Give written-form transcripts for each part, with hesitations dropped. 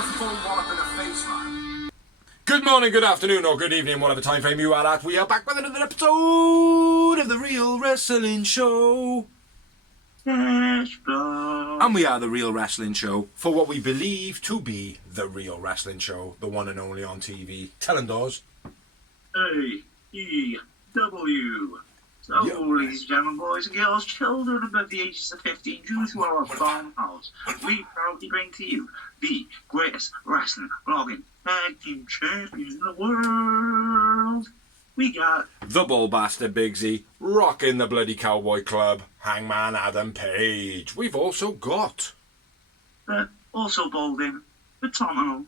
a full wallop in the face, man. Good morning, good afternoon, or good evening, whatever time frame you are at. We are back with another episode of The Real Wrestling Show. And we are The Real Wrestling Show for what we believe to be The Real Wrestling Show, the one and only on TV. Tell them, Dawes. A-E-W. So, ladies and gentlemen, boys and girls, children above the ages of 15, due to our farmhouse, we proudly bring to you the greatest wrestling blogging tag team champions in the world. We got the Bull Bastard Big Z, rocking the bloody Cowboy Club, Hangman Adam Page. We've also got also balding, the Tomo,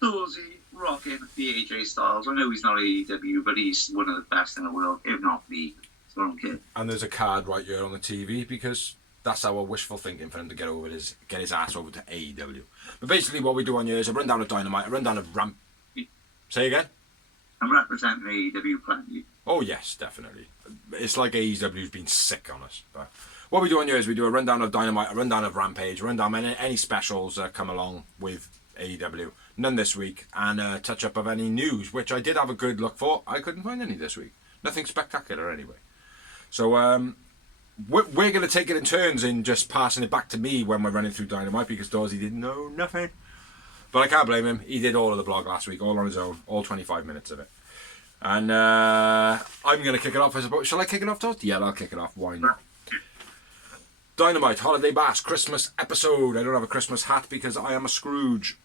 Dozy, rocking the AJ Styles. I know he's not AEW, but he's one of the best in the world, if not the strong kid. And there's a card right here on the TV because that's our wishful thinking for him to get his ass over to AEW. But basically what we do on here is a rundown of Dynamite, a rundown of Ramp. Say again? I'm representing AEW plenty. Oh yes, definitely. It's like AEW's been sick on us. But what we do on here is we do a rundown of Dynamite, a rundown of Rampage, a rundown of any specials that come along with AEW. None this week, and a touch up of any news, which I did have a good look for. I couldn't find any this week. Nothing spectacular anyway. So we're going to take it in turns in just passing it back to me when we're running through Dynamite because Dorsey didn't know nothing. But I can't blame him. He did all of the blog last week, all on his own, all 25 minutes of it. And I'm going to kick it off, I suppose. Shall I kick it off, Todd? Yeah, I'll kick it off. Why not? Dynamite, Holiday Bash, Christmas episode. I don't have a Christmas hat because I am a Scrooge.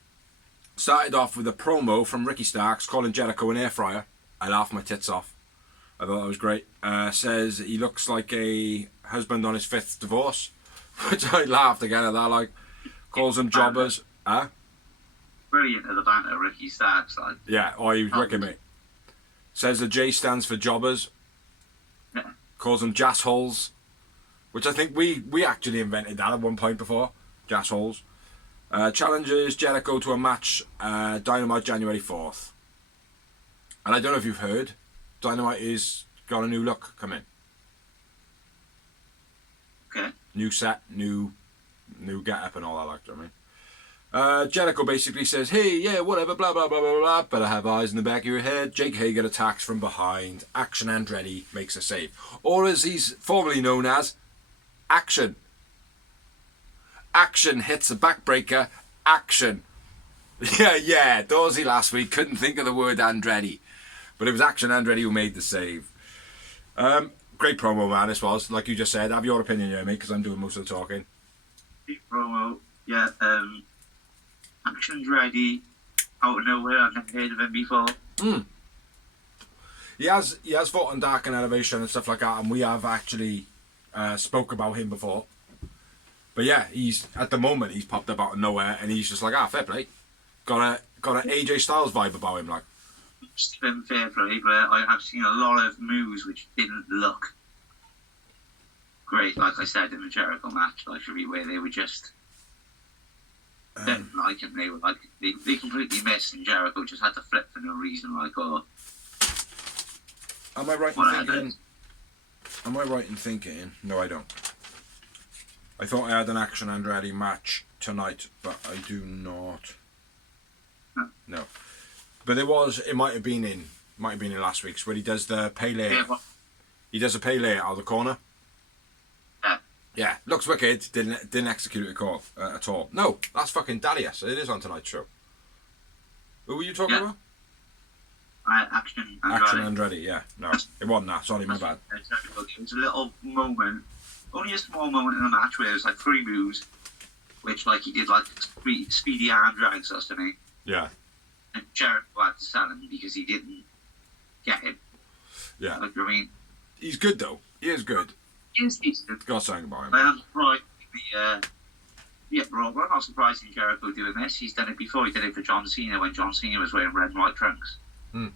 Started off with a promo from Ricky Starks calling Jericho an air fryer. I laughed my tits off. I thought that was great. Says he looks like a husband on his 5th divorce, which I laughed again at that. Like, calls them jobbers. Huh? Brilliant at the banter, Ricky Starks. Like. Yeah, he was wicked, mate. Says the J stands for jobbers. Yeah. Calls them jassholes, which I think we actually invented that at one point before. Jassholes. Challenges Jericho to a match, Dynamite January 4th. And I don't know if you've heard, Dynamite is got a new look coming. Okay. New set, new get up and all that, like, do you know what I mean? Jericho basically says, hey, yeah, whatever, blah, blah, blah, blah, blah, better have eyes in the back of your head. Jake Hager attacks from behind. Action Andretti makes a save. Or as he's formerly known as, Action. Action hits a backbreaker. Action. Yeah, Dorsey last week couldn't think of the word Andretti. But it was Action Andretti who made the save. Great promo, man, this was. Like you just said, have your opinion here, mate, because I'm doing most of the talking. Big promo, yeah, Action's ready, out of nowhere, I've never heard of him before. He has fought on Dark and Elevation and stuff like that, and we have actually spoke about him before. But yeah, at the moment he's popped up out of nowhere, and he's just like, fair play. Got an AJ Styles vibe about him, like. Just been fair play, but I have seen a lot of moves which didn't look great, like I said in the Jericho match, like where they were just didn't like him. They were like they completely missed, and Jericho just had to flip for no reason. Like, am I right in thinking? Am I right in thinking? No, I don't. I thought I had an Action Andretti match tonight, but I do not. No. But it might have been in last week's where he does the Pele. Yeah, he does a Pele out of the corner. Yeah. Yeah, looks wicked. Didn't execute it at all. No, that's fucking Darius. It is on tonight's show. Who were you talking about? Action Andretti. Yeah, no, it wasn't that. Sorry, my bad. It was a little moment, only a small moment in the match where it was like 3 moves, which like he did like speedy arm drags us to me. Yeah. And Jericho had to sell him because he didn't get him. Yeah. Like, I mean, he's good though. He is good. He is decent. Got something about him. I am surprised I'm not surprised in Jericho doing this. He's done it before. He did it for John Cena when John Cena was wearing red and white trunks. I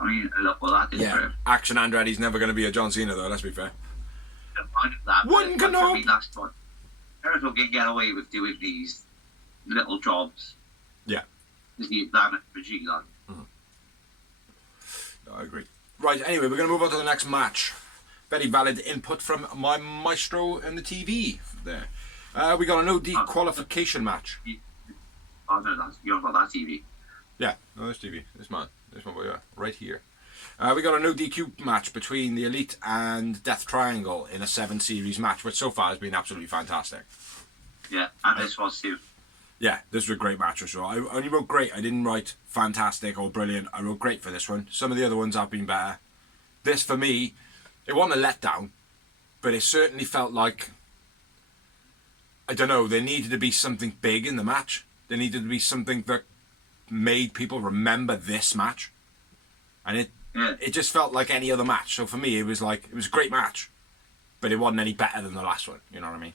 mean, look what that did for him. Action Andretti's never going to be a John Cena though, let's be fair. I don't mind that. One can hope. That's what Jericho can get away with doing these little jobs. Yeah. He's damn it for G, like. No, I agree. Right, anyway, we're going to move on to the next match. Very valid input from my maestro in the TV there. We got a no dequalification match. Oh, no, you're about that TV. Yeah, no, this TV. This man. This one, yeah, right here. We got a no DQ match between the Elite and Death Triangle in a 7 series match, which so far has been absolutely fantastic. Yeah, and this was too. Yeah, this was a great match as well. I only wrote great. I didn't write fantastic or brilliant. I wrote great for this one. Some of the other ones have been better. This, for me, it wasn't a letdown, but it certainly felt like, I don't know, there needed to be something big in the match. There needed to be something that made people remember this match. And it just felt like any other match. So for me, it was a great match, but it wasn't any better than the last one. You know what I mean?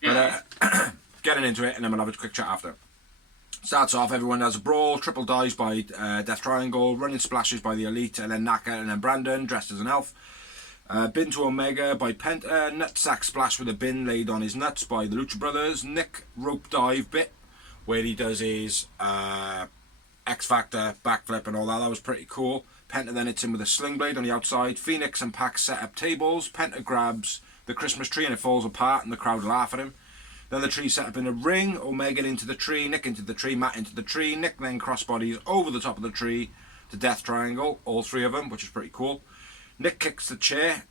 Yeah. But getting into it, and then we'll have a quick chat after. Starts off, everyone has a brawl, triple dives by Death Triangle, running splashes by the Elite, and then Naka, and then Brandon, dressed as an elf. Bin to Omega by Penta, nutsack splash with a bin laid on his nuts by the Lucha Brothers. Nick rope dive bit, where he does his X Factor backflip and all that. That was pretty cool. Penta then hits him with a sling blade on the outside. Phoenix and Pac set up tables. Penta grabs the Christmas tree and it falls apart and the crowd laugh at him. Then the tree set up in a ring. Omega into the tree, Nick into the tree, Matt into the tree. Nick then crossbodies over the top of the tree to Death Triangle, all 3 of them, which is pretty cool. Nick kicks the chair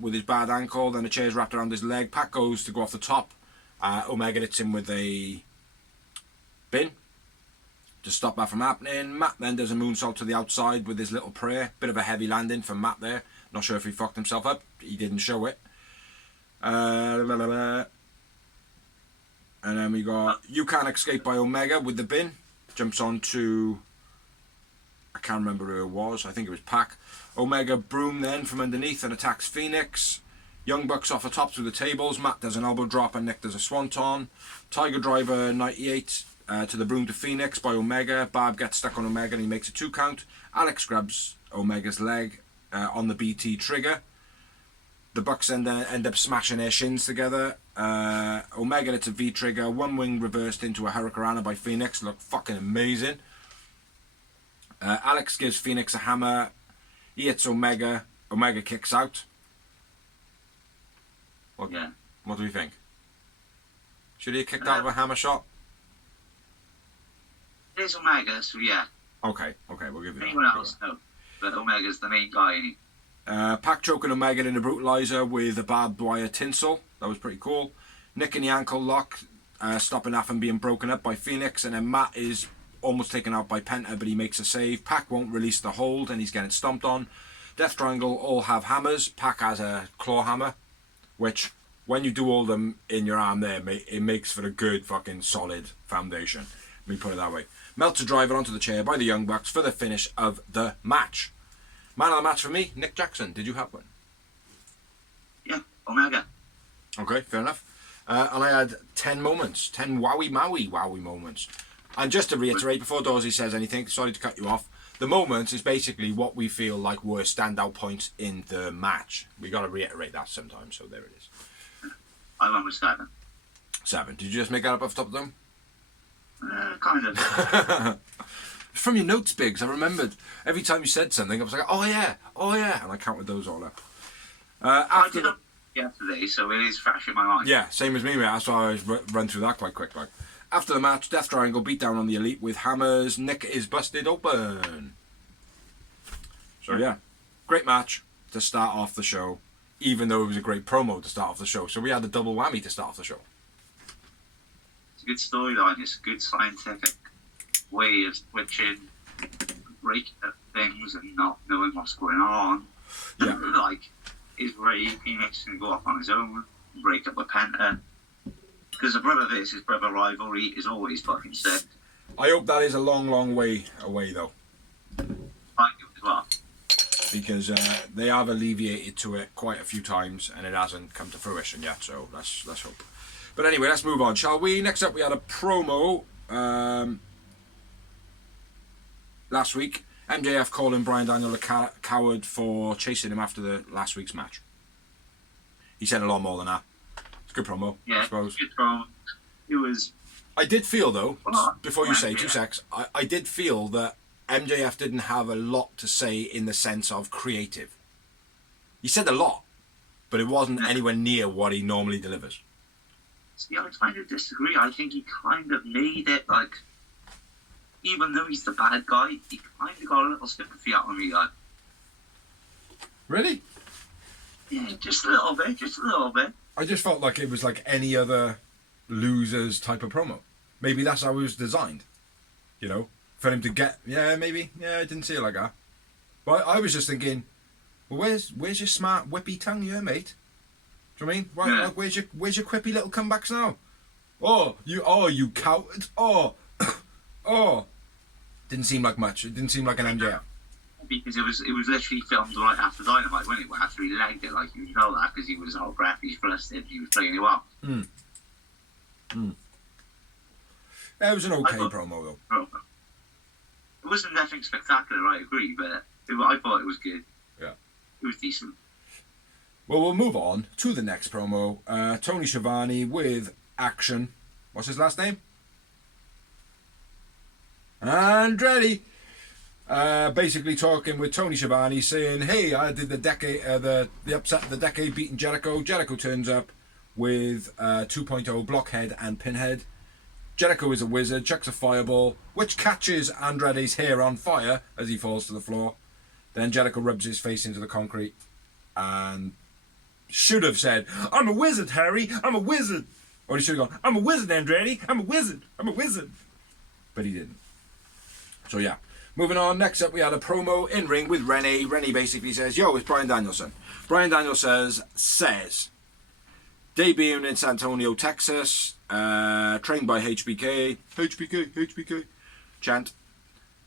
with his bad ankle, then the chair's wrapped around his leg. Pac goes to go off the top. Omega hits him with a bin to stop that from happening. Matt then does a moonsault to the outside with his little prayer. Bit of a heavy landing from Matt there. Not sure if he fucked himself up. He didn't show it. And then we got You Can't Escape by Omega with the bin. Jumps on to, I can't remember who it was. I think it was Pac. Omega broom then from underneath and attacks Phoenix. Young Bucks off the top through the tables. Matt does an elbow drop and Nick does a swanton. Tiger Driver 98 to the broom to Phoenix by Omega. Barb gets stuck on Omega and he makes a 2 count. Alex grabs Omega's leg on the BT trigger. The Bucks end up smashing their shins together. Omega hits a V trigger. One wing reversed into a Hurricanrana by Phoenix. Looked fucking amazing. Alex gives Phoenix a hammer. He hits Omega. Omega kicks out. What do we think? Should he have kicked out of a hammer shot? It's Omega, so yeah. Okay, we'll give you that. Anyone else, no. But Omega's the main guy, isn't he? Pac choking Omega in a brutalizer with a barbed wire tinsel. That was pretty cool. Nick in the ankle lock, stopping that from being broken up by Phoenix. And then Matt is almost taken out by Penta, but he makes a save. Pac won't release the hold and he's getting stomped on. Death Triangle all have hammers. Pac has a claw hammer, which when you do all them in your arm there, it makes for a good fucking solid foundation. Let me put it that way. Meltzer driver onto the chair by the Young Bucks for the finish of the match. Man of the match for me, Nick Jackson. Did you have one? Yeah, Omega. Okay, fair enough. And I had 10 moments, 10 wowie moments. And just to reiterate, before Dorsey says anything, sorry to cut you off, the moments is basically what we feel like were standout points in the match. We got to reiterate that sometimes, so there it is. I went with 7. 7. Did you just make that up off the top of them? Kind of. From your notes, Biggs, I remembered every time you said something, I was like, oh yeah, and I counted those all up. I did it yesterday, so it is fresh in my mind. Yeah, same as me, mate. That's why I run through that quite quick. Like. After the match, Death Triangle beat down on the Elite with hammers. Nick is busted open. So yeah, great match to start off the show, even though it was a great promo to start off the show. So we had a double whammy to start off the show. It's a good storyline. It's a good scientific way of switching, breaking up things and not knowing what's going on. Yeah. Like, is Ray Phoenix going to go off on his own, break up with Penta? Because the brother versus brother rivalry is always fucking sick. I hope that is a long, long way away, though. I do as well. Because they have alleviated to it quite a few times and it hasn't come to fruition yet, so let's hope. But anyway, let's move on, shall we? Next up, we had a promo last week. MJF calling Bryan Daniel a coward for chasing him after the last week's match. He said a lot more than that. It's a good promo, yeah, I suppose. Good promo. It was... I did feel, though, before you say, yeah. 2 secs, I did feel that MJF didn't have a lot to say in the sense of creative. He said a lot, but it wasn't anywhere near what he normally delivers. See, I kind of disagree. I think he kind of made it, like, even though he's the bad guy, he kind of got a little sympathy out of me, like. Really? Yeah, just a little bit, just a little bit. I just felt like it was like any other losers type of promo. Maybe that's how it was designed. You know, for him to get, maybe. Yeah, I didn't see it like that. But I was just thinking, well, where's your smart whippy tongue here, mate? Do you know what I mean? Right, Yeah. like, where's your quippy little comebacks now? Oh, you coward. Oh, oh. Didn't seem like much. It didn't seem like an MJF. Because it was literally filmed right after Dynamite, wasn't it? After he legged it, like you could tell that because he was out of breath, he's flustered, he was playing it well. Yeah, it was an okay promo though. It wasn't nothing spectacular, I agree, but I thought it was good. Yeah. It was decent. Well, we'll move on to the next promo. Tony Schiavone with Action. What's his last name? Andretti. Basically talking with Tony Schiavone, saying, "Hey, I did the decade, the upset of the decade, beating Jericho. Jericho turns up with 2.0 blockhead and pinhead. Jericho is a wizard, chucks a fireball, which catches Andretti's hair on fire as he falls to the floor. Then Jericho rubs his face into the concrete and should have said, 'I'm a wizard, Harry. I'm a wizard.' Or he should have gone, 'I'm a wizard, Andretti. I'm a wizard. I'm a wizard.' But he didn't. So yeah. Moving on, next up we had a promo in ring with Renee. Renee basically says, "Yo, it's Bryan Danielson." Bryan Danielson says, debuting in San Antonio, Texas, trained by HBK. HBK. Chant.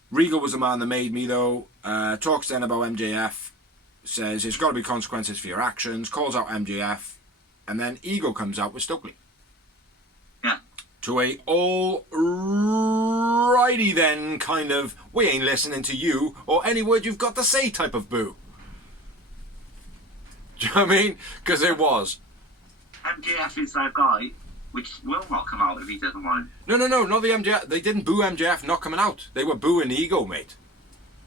Regal was the man that made me though. Talks then about MJF. Says there's got to be consequences for your actions. Calls out MJF. And then Ego comes out with Stokely. Yeah. To a alrighty then kind of, we ain't listening to you or any word you've got to say type of boo. Do you know what I mean? Because it was. MJF is that guy which will not come out if he doesn't want it. No, not the MJF. They didn't boo MJF not coming out. They were booing Ego, mate.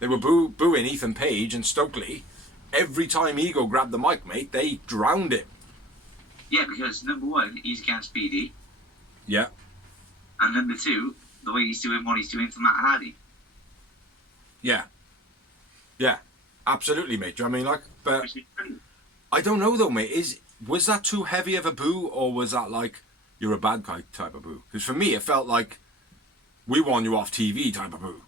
They were booing Ethan Page and Stokely. Every time Ego grabbed the mic, mate, they drowned it. Yeah, because number one, he's against Speedy. Yeah. And number two, the way he's doing what he's doing to Matt Hardy. Yeah. Yeah. Absolutely, mate. Do you know what I mean? Like, but Which is brilliant. I don't know though, mate. Was that too heavy of a boo, or was that like you're a bad guy type of boo? Because for me, it felt like we want you off TV type of boo.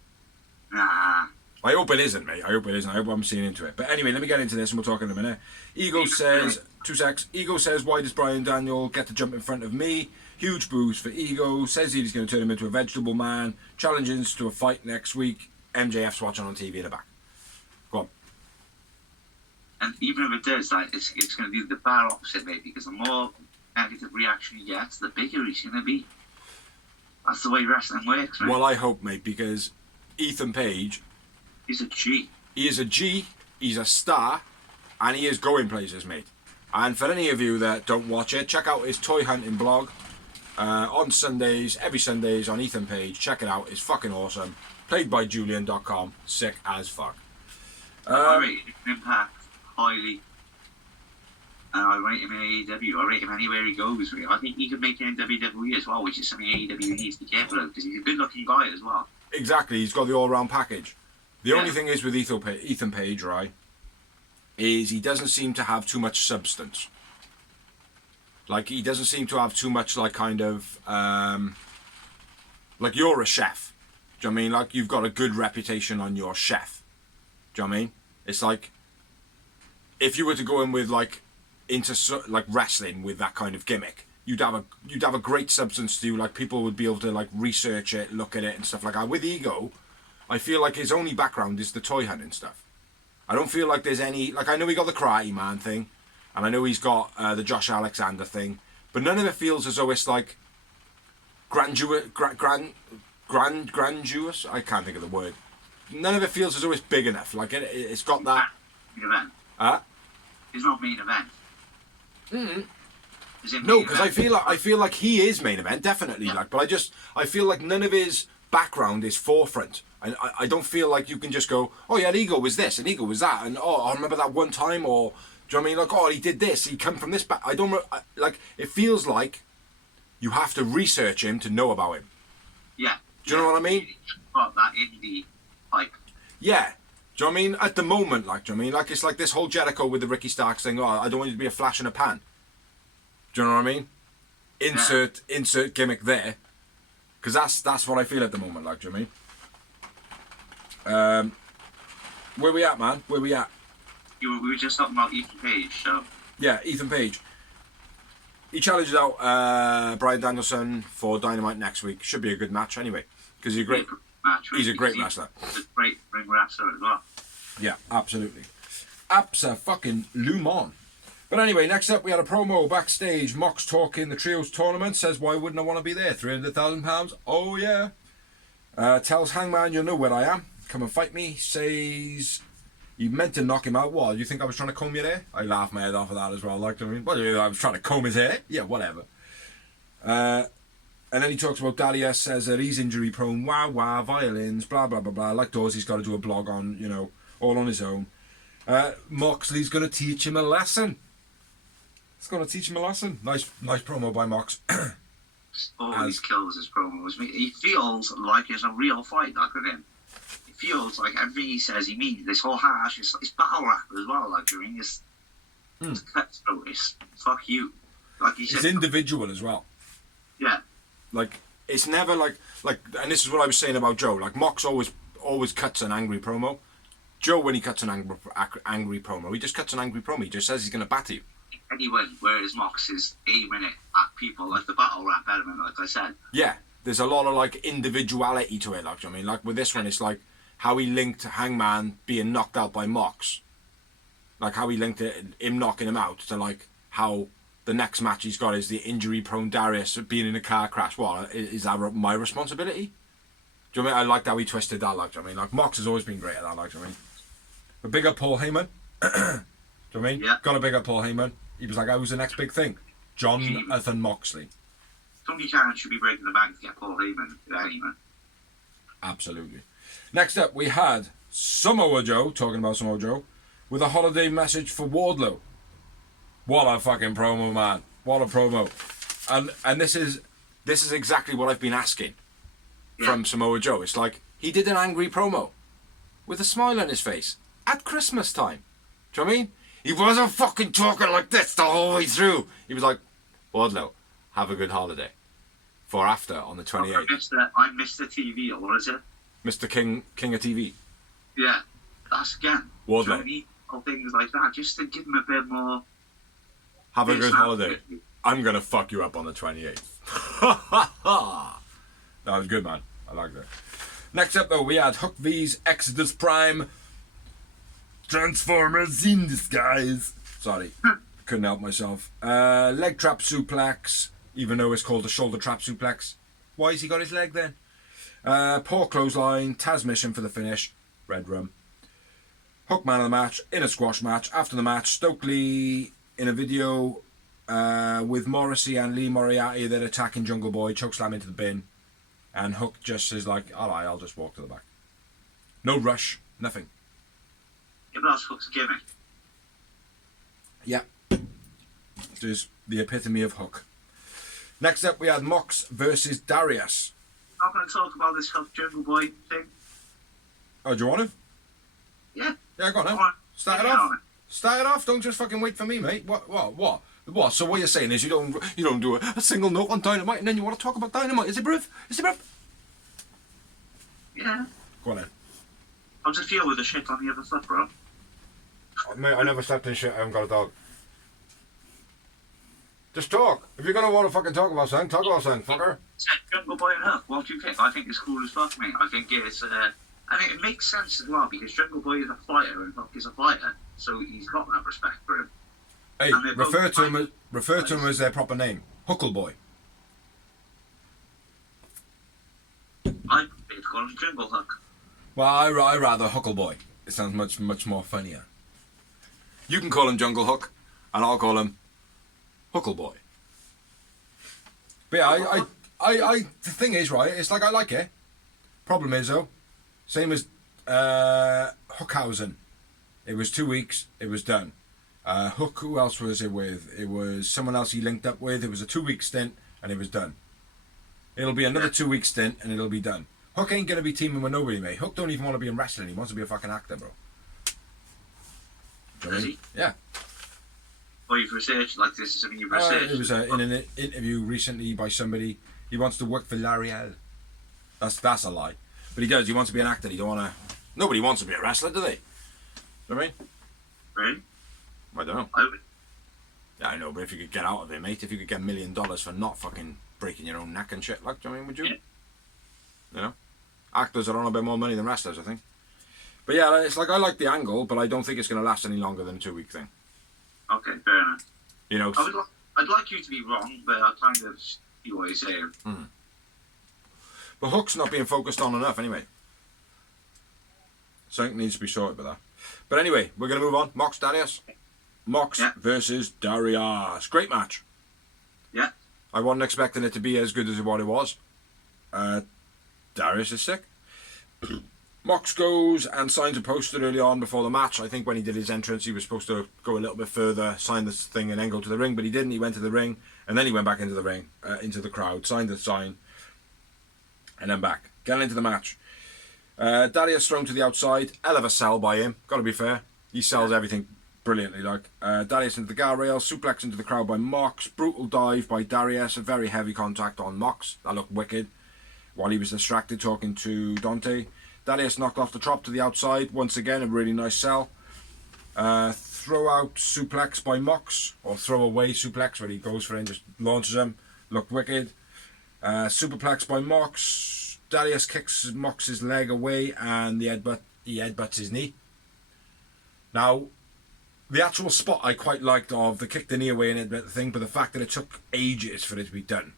Nah. I hope it isn't, mate. I hope it isn't. I hope I'm seeing into it. But anyway, let me get into this and we'll talk in a minute. Ego says, 2 secs. Ego says, "Why does Bryan Daniel get to jump in front of me?" Huge boos for Ego. Says he's going to turn him into a vegetable man. Challenges to a fight next week. MJF's watching on TV in the back. Go on. And even if it does, like, it's going to do the bar opposite, mate, because the more negative reaction he gets, the bigger he's going to be. That's the way wrestling works, mate. Well, I hope, mate, because Ethan Page, He's a G. he is a G, he's a star, and he is going places, mate. And for any of you that don't watch it, check out his toy hunting blog on Sundays, every Sundays on Ethan Page. Check it out, it's fucking awesome. Played by Julian.com, sick as fuck. I rate him in Impact highly. And I rate him in AEW. I rate him anywhere he goes, really. I think he could make it in WWE as well, which is something AEW needs to be careful of, because he's a good looking guy as well. Exactly, he's got the all-round package. The Yeah. only thing is with Ethan Page, right, is he doesn't seem to have too much substance. Like, he doesn't seem to have too much, like, kind of, like, you're a chef. Do you know what I mean? Like, you've got a good reputation on your chef. Do you know what I mean? It's like, if you were to go in with, like, into, like, wrestling with that kind of gimmick, you'd have a great substance to you. Like, people would be able to, like, research it, look at it and stuff like that. With Ego, I feel like his only background is the toy hunting stuff. I don't feel like there's any, like, I know he got the Karate Man thing, and I know he's got the Josh Alexander thing, but none of it feels as though it's like grandiose. I can't think of the word. None of it feels as though it's big enough. Like it's got that. Main event. It's not main event. Is it No, main because I event? feel like he is main event definitely. Yeah. Like, but I feel like none of his background is forefront. I don't feel like you can just go, oh yeah, Ego was this and Ego was that, and oh, I remember that one time, or do you know what I mean? Like, oh, he did this, he come from this back. I don't like. It feels like you have to research him to know about him. Yeah. Do you know what I mean? Got that indie hype. Yeah. Do you know what I mean? At the moment, like, do you know what I mean? Like, it's like this whole Jericho with the Ricky Starks thing. Oh, I don't want you to be a flash in a pan. Do you know what I mean? Insert gimmick there. Because that's what I feel at the moment, like, do you know what I mean? Where we at, man? Where we at? We were just talking about Ethan Page, so... Yeah, Ethan Page. He challenges out Bryan Danielson for Dynamite next week. Should be a good match anyway. Because he's a great wrestler. He's a great ring wrestler as well. Yeah, absolutely. Absa-fucking-lumon. But anyway, next up we had a promo backstage. Mox talking the Trios tournament. Says, why wouldn't I want to be there? £300,000? Oh, yeah. Tells Hangman, you'll know where I am. Come and fight me. Says, you meant to knock him out. What, you think I was trying to comb your hair? I laughed my head off of that as well. Like, I mean, what, I was trying to comb his hair? Yeah, whatever. And then he talks about Darius, says that he's injury prone. Wah, wah, violins, blah, blah, blah, blah. Like does, he's got to do a blog on, you know, all on his own. Moxley's going to teach him a lesson. It's going to teach him a lesson. Nice promo by Mox. Always kills his promos. He feels like it's a real fight, like with him. He feels like everything he says, he means. This whole harsh, it's battle rap as well. Like, I mean, it's cutthroat. It's fuck you. Like he said, it's individual as well. Yeah. Like, it's never like, and this is what I was saying about Joe. Like, Mox always cuts an angry promo. Joe, when he cuts an angry promo, he just cuts an angry promo. He just says he's going to batter you. Anyway, whereas Mox is aiming it at people, like the battle rap element, like I said. Yeah, there's a lot of like individuality to it. Like, I mean, like with this one, it's like how he linked Hangman being knocked out by Mox, like how he linked him knocking him out to like how the next match he's got is the injury-prone Darius being in a car crash. What is that my responsibility? Do you know what I mean? I liked how he twisted that. Like, do you know what I mean? Like Mox has always been great at that. Like, do you know what I mean? But big up Paul Heyman. Do you know what I mean? Yeah. Got to big up Paul Heyman. He was like, who's the next big thing? Jonathan Moxley. Tony Khan should be breaking the bank to get Paul Heyman. Anyway. Absolutely. Next up, we had Samoa Joe, talking about Samoa Joe, with a holiday message for Wardlow. What a fucking promo, man. What a promo. And this is exactly what I've been asking from Samoa Joe. It's like, he did an angry promo with a smile on his face at Christmas time. Do you know what I mean? He wasn't fucking talking like this the whole way through. He was like, Wardlow, have a good holiday. For after on the 28th. I missed the TV, or what is it? Mr. King of TV. Yeah. That's again. Wardlow. Things like that, just to give him a bit more... Have a good holiday. I'm going to fuck you up on the 28th. That was good, man. I like that. Next up, though, we had Hook V's Exodus Prime Transformers in disguise. Sorry, couldn't help myself. Leg trap suplex, even though it's called a shoulder trap suplex. Why has he got his leg then? Poor clothesline, Taz mission for the finish. Red Rum. Hook man of the match in a squash match. After the match, Stokely in a video with Morrissey and Lee Moriarty, they're attacking Jungle Boy, chokeslam into the bin, and Hook just is like, alright, I'll just walk to the back. No rush, nothing. Yeah, but that's Hook's gimmick. Yeah. This is the epitome of Hook. Next up, we had Mox versus Darius. I'm not going to talk about this Hook Jungle Boy thing. Oh, do you want to? Yeah. Yeah, go on then. Start it off. Start it off. Don't just fucking wait for me, mate. What? So what you're saying is you don't do a single note on Dynamite and then you want to talk about Dynamite. Is it, bruv? Yeah. Go on then. I'll just deal with the shit on the other foot, bro. Oh, mate, I never slept in shit. I haven't got a dog. Just talk. If you're going to want to fucking talk about something, fucker. Jungle Boy and Hook, what do you think? I think it's cool as fuck, mate. I think it's... I mean, it makes sense as well, because Jungle Boy is a fighter and Hook is a fighter, so he's got that respect for him. Hey, refer to him as their proper name. Huckle Boy. I'd call him Jungle Hook. Well, I rather Huckle Boy. It sounds much more funnier. You can call him Jungle Hook, and I'll call him Huckle Boy. But yeah, the thing is, right, it's like I like it. Problem is, though, same as Hookhausen. It was 2 weeks, it was done. Hook, who else was it with? It was someone else he linked up with. It was a 2 week stint, and it was done. It'll be another 2 week stint, and it'll be done. Hook ain't going to be teaming with nobody, mate. Hook don't even want to be in wrestling. He wants to be a fucking actor, bro. Does he? Yeah. Or you've researched, like this is something you've researched? It was in an interview recently by somebody. He wants to work for L'Oreal. That's a lie. But he does. He wants to be an actor. He don't want to... Nobody wants to be a wrestler, do they? You know what I mean? Really? I don't know. I would. Yeah, I know, but if you could get out of it, mate, if you could get $1 million for not fucking breaking your own neck and shit, like, do you know what I mean, would you? Yeah. You know? Actors are on a bit more money than wrestlers, I think. But yeah, it's like, I like the angle, but I don't think it's going to last any longer than a 2-week thing. Okay, fair enough. You know? I'd like you to be wrong, but I kind of see what you're saying. But Hook's not being focused on enough, anyway. Something needs to be sorted with that. But anyway, we're going to move on. Mox, Darius. Mox versus Darius. Great match. Yeah. I wasn't expecting it to be as good as what it was. Darius is sick. Mox goes and signs a poster early on before the match. I think when he did his entrance, he was supposed to go a little bit further, sign this thing, and then go to the ring. But he didn't. He went to the ring, and then he went back into the ring, into the crowd, signed the sign, and then back. Getting into the match. Darius thrown to the outside. Hell of a sell by him. Got to be fair. He sells everything brilliantly. Like Darius into the guardrail, suplex into the crowd by Mox. Brutal dive by Darius. A very heavy contact on Mox. That looked wicked. While he was distracted talking to Dante. Darius knocked off the drop to the outside. Once again, a really nice sell. Throw out suplex by Mox. Or throw away suplex where he goes for it and just launches him. Looked wicked. Superplex by Mox. Darius kicks Mox's leg away and he headbutts his knee. Now, the actual spot I quite liked of the kick the knee away and headbutt the thing, but the fact that it took ages for it to be done.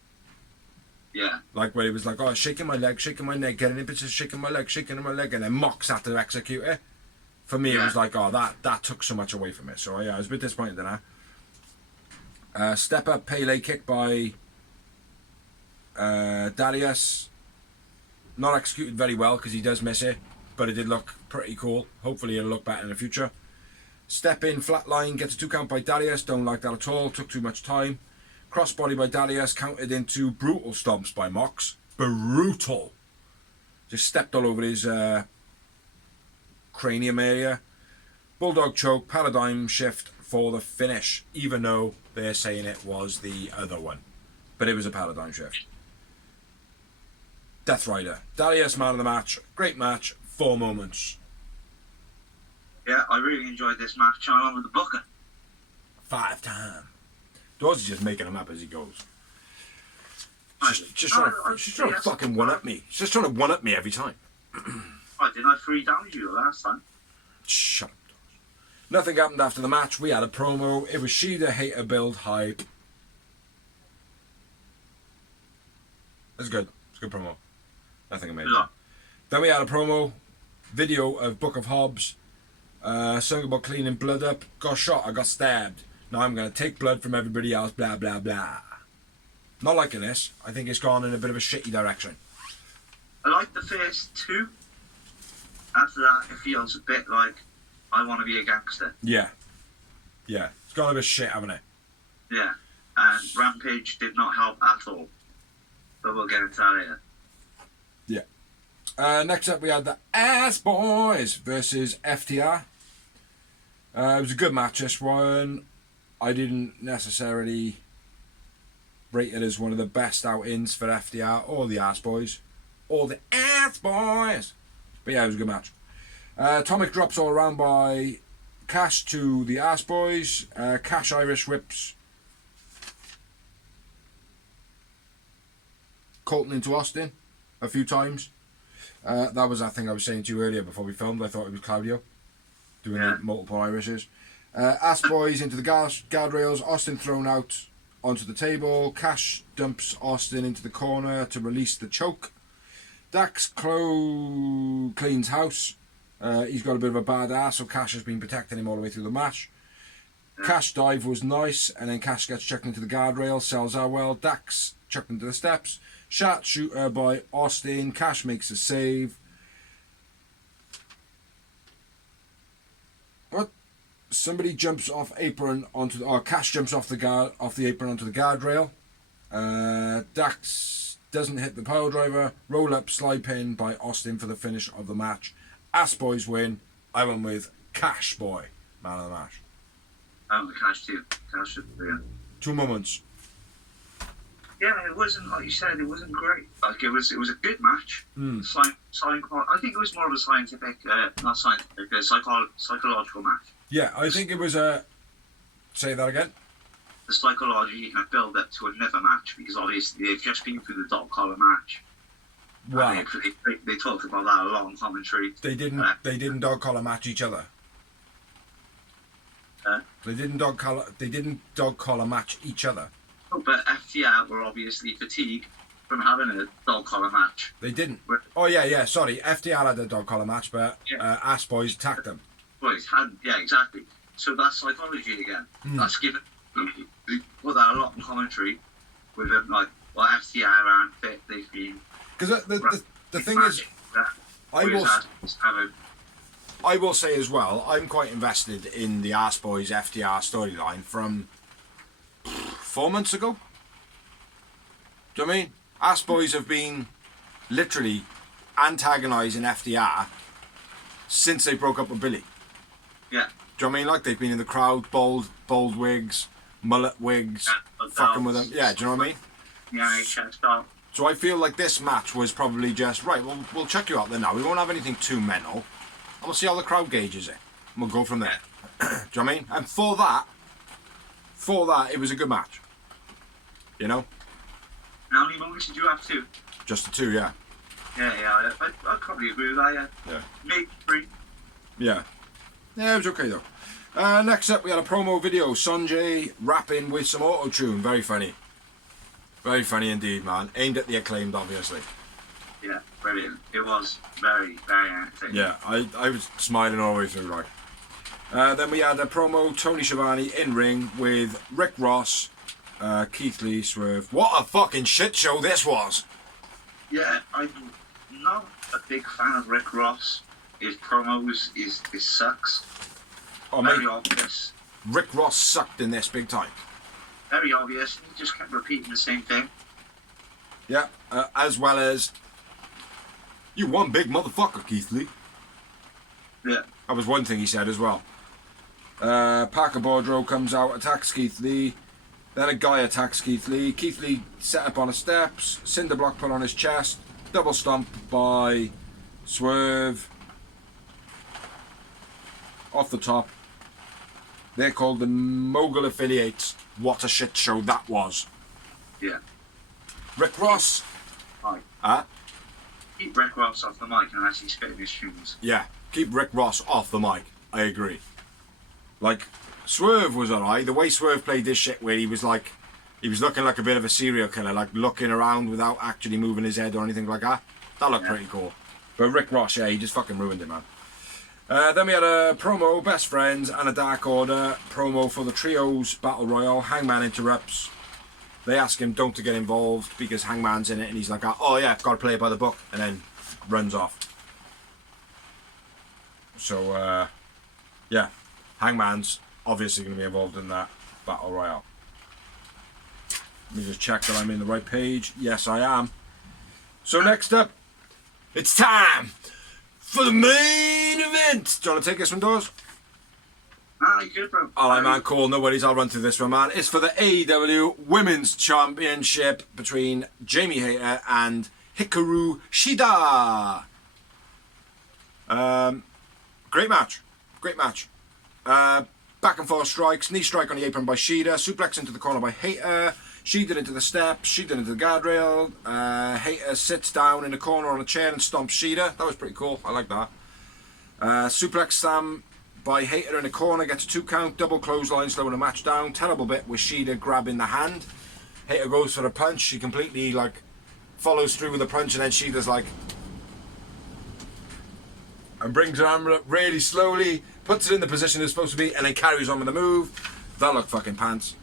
Yeah. Like where it was like, oh, shaking my leg, shaking my neck, getting impetus, shaking my leg, and then Mox had to execute it. For me, it was like, oh, that took so much away from it. So yeah, I was a bit disappointed in that. Step up Pele kick by Darius. Not executed very well because he does miss it, but it did look pretty cool. Hopefully it'll look better in the future. Step in, flatline, gets a 2 count by Darius. Don't like that at all. Took too much time. Crossbody by Darius, counted into brutal stomps by Mox. Brutal. Just stepped all over his cranium area. Bulldog choke, paradigm shift for the finish, even though they're saying it was the other one. But it was a paradigm shift. Death Rider. Darius, man of the match. Great match. 4 moments. Yeah, I really enjoyed this match. I'm on with the booker. 5 times. Dawes is just making them up as he goes. Just trying to fucking one-up me. He's just trying to one-up me every time. Didn't I 3 damage you last time? Shut up, Dawes. Nothing happened after the match. We had a promo. It was Shida hater build hype. It's good. It's a good promo. Nothing amazing. Yeah. Then we had a promo. Video of Book of Hobbs. Something about cleaning blood up. Got shot. I got stabbed. Now I'm going to take blood from everybody else. Blah, blah, blah. Not liking this. I think it's gone in a bit of a shitty direction. I like the first 2. After that, it feels a bit like I want to be a gangster. Yeah. Yeah. It's gone a bit shit, haven't it? Yeah. And Rampage did not help at all. But we'll get into that later. Yeah. Next up, we had the Ass Boys versus FTR. It was a good match, this one. I didn't necessarily rate it as one of the best outings for FTR or the Ass Boys. Or the Ass Boys. But yeah, it was a good match. Atomic drops all around by Cash to the Ass Boys. Cash Irish whips Colton into Austin a few times. That was that thing I was saying to you earlier before we filmed. I thought it was Claudio doing multiple Irishes. Ass Boys into the guardrails. Austin thrown out onto the table. Cash dumps Austin into the corner to release the choke. Dax cleans house. He's got a bit of a bad ass, so Cash has been protecting him all the way through the match. Cash dive was nice, and then Cash gets chucked into the guardrail. Sells out well. Dax chucked into the steps. Shat shooter by Austin. Cash makes a save. What? Somebody jumps off apron onto the... Cash jumps off the apron onto the guardrail. Dax doesn't hit the pile driver. Roll up slide pin by Austin for the finish of the match. Ass Boys win. I went with Cash Boy, man of the match. The Cash too. Cash is brilliant. 2 moments. Yeah, it wasn't, like you said, it wasn't great. Like, it was a good match. I think it was more of a scientific, not scientific, psychological match. Yeah, I think it was a... Say that again? The psychology kind of build up to another match, because obviously they've just been through the dog collar match. Wow. They talked about that a lot on commentary. They didn't dog collar match each other. They didn't dog collar match each other. Oh, but FTR were obviously fatigued from having a dog collar match. They didn't. Oh yeah. Sorry, FTR had a dog collar match, but Ass Boys attacked them. Boys had, yeah, exactly. So that's psychology again. That's given. They put that a lot in commentary with them, like, well, FTR aren't fit. They've been. Because the thing is, I will say as well, I'm quite invested in the Ass Boys FTR storyline from 4 months ago. Do you know what I mean? Ass Boys have been literally antagonising FTR since they broke up with Billy. Yeah. Do you know what I mean? Like, they've been in the crowd, bald wigs, mullet wigs, fucking with them. Yeah, do you know what I mean? Yeah, checked out. So I feel like this match was probably just, right, we'll check you out there now. We won't have anything too mental. And we'll see how the crowd gauges it. And we'll go from there. Do you know what I mean? And for that, it was a good match. You know? How many moments did you have to? Just the 2, yeah. Yeah, I'd probably agree with that, yeah. Yeah. Maybe 3. Yeah. Yeah, it was okay though. Next up, we had a promo video. Sanjay rapping with some auto-tune. Very funny. Very funny indeed, man. Aimed at the Acclaimed, obviously. Yeah, brilliant. It was very, very entertaining. Yeah, I was smiling all the way through, like. Then we had a promo, Tony Schiavone in ring with Rick Ross, Keith Lee, Swerve. What a fucking shit show this was! Yeah, I'm not a big fan of Rick Ross. His promos sucks. Oh, very mate, obvious. Rick Ross sucked in this big time. Very obvious. He just kept repeating the same thing. Yeah, as well as, you one big motherfucker, Keith Lee. Yeah. That was one thing he said as well. Parker Boudreaux comes out, attacks Keith Lee. Then a guy attacks Keith Lee. Keith Lee set up on the steps. Cinder block put on his chest. Double stomp by Swerve. Off the top. They're called the Mogul Affiliates. What a shit show that was. Yeah. Rick Ross. Hi. Keep Rick Ross off the mic unless he's spitting his tunes. Yeah, keep Rick Ross off the mic. I agree. Like, Swerve was alright. The way Swerve played this shit where he was looking like a bit of a serial killer, like looking around without actually moving his head or anything like that. That looked pretty cool. But Rick Ross, yeah, he just fucking ruined it, man. Then we had a promo, Best Friends and a Dark Order promo for the Trios Battle Royal. Hangman interrupts. They ask him don't to get involved because Hangman's in it, and he's like, oh yeah, got to play it by the book, and then runs off. So, yeah, Hangman's obviously going to be involved in that Battle Royale. Let me just check that I'm in the right page. Yes, I am. So next up, it's time for the main event. Do you want to take this one, Dawes? Ah, you good, bro. Alright, man, cool. No worries, I'll run through this one, man. It's for the AEW Women's Championship between Jamie Hayter and Hikaru Shida. Great match. Great match. Back and forth strikes. Knee strike on the apron by Shida. Suplex into the corner by Hayter. Shida into the steps. Shida into the guardrail. Hayter sits down in the corner on a chair and stomps Shida. That was pretty cool. I like that. Suplex slam by Hayter in the corner. Gets a 2 count. Double clothesline slowing the match down. Terrible bit with Shida grabbing the hand. Hayter goes for the punch. She completely follows through with the punch, and then Shida's and brings her arm up really slowly, puts it in the position it's supposed to be, and then carries on with the move. That looked fucking pants.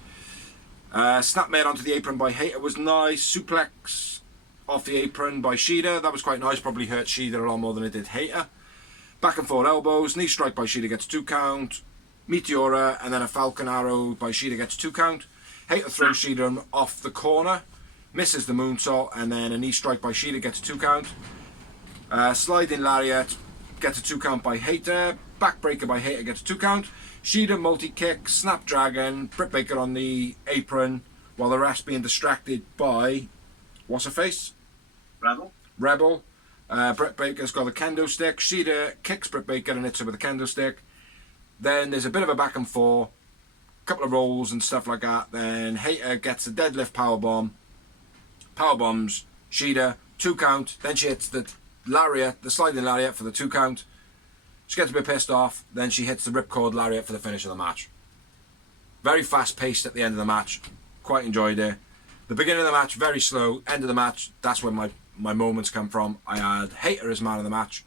Snap made onto the apron by Hayter was nice. Suplex off the apron by Shida. That was quite nice. Probably hurt Shida a lot more than it did Hayter. Back and forth elbows. Knee strike by Shida gets 2 count. Meteora, and then a Falcon Arrow by Shida gets 2 count. Hayter throws Shida off the corner. misses the moonsault, and then a knee strike by Shida gets a 2 count. Sliding lariat gets a 2 count by Hater. Backbreaker by Hater gets a 2 count. Shida multi-kick, Snapdragon, Britt Baker on the apron, while the rest being distracted by, what's her face? Rebel. Britt Baker's got a kendo stick. Shida kicks Britt Baker and hits her with a kendo stick. Then there's a bit of a back and forth, couple of rolls and stuff like that. Then Hater gets a deadlift powerbomb, powerbombs Shida, 2 count. Then she hits the lariat, the sliding lariat for the 2 count. She gets a bit pissed off. Then she hits the ripcord lariat for the finish of the match. Very fast paced at the end of the match. Quite enjoyed it. The beginning of the match very slow. End of the match, that's where my moments come from. I had Hater as man of the match,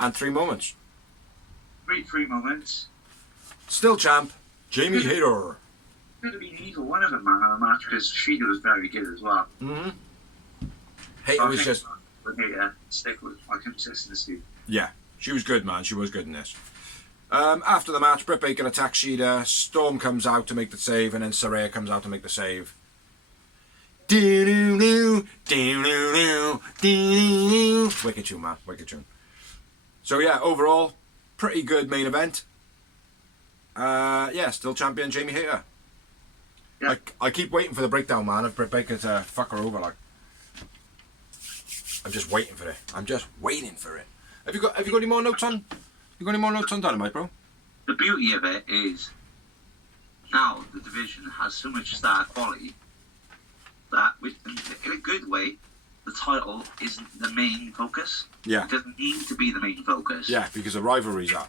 and 3 moments. Three moments. Still champ, Jamie Hayter. Could have been either one of them man of the match because Shida was very good as well. Mm-hmm. Hater was just... With Hater, stick with my consistency. Yeah, she was good, man. She was good in this. After the match, Britt Baker attacks Shida. Storm comes out to make the save, and then Saraya comes out to make the save. Wicked tune, man. Wicked tune. So yeah, overall, pretty good main event. Yeah, still champion Jamie Hayter. Yeah. I keep waiting for the breakdown, man, of Britt Baker to fuck her over. Like, I'm just waiting for it. I'm just waiting for it. Have you got any more notes on? You got any more notes on Dynamite, bro? The beauty of it is now the division has so much star quality that, in a good way, the title isn't the main focus. Yeah. It doesn't need to be the main focus. Yeah, because the rivalries are.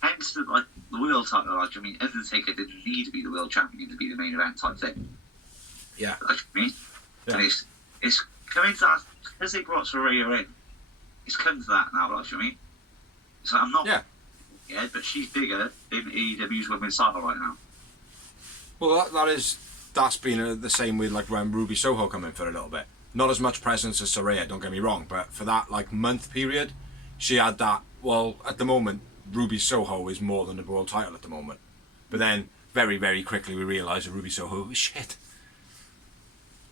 Hence, the world title. Like, I mean, Undertaker didn't need to be the world champion to be the main event type thing. Yeah. Like me. Yeah. And it's coming to that because they brought Saraya in. It's come to that now. Like, I mean, it's like I'm not. Yeah. Yeah, but she's bigger in AEW's women's title right now. Well, that's been the same with like when Ruby Soho come in for a little bit. Not as much presence as Saraya, don't get me wrong, but for that like month period, she had that. Well, at the moment, Ruby Soho is more than the world title at the moment. But then very, very quickly we realised that Ruby Soho is shit.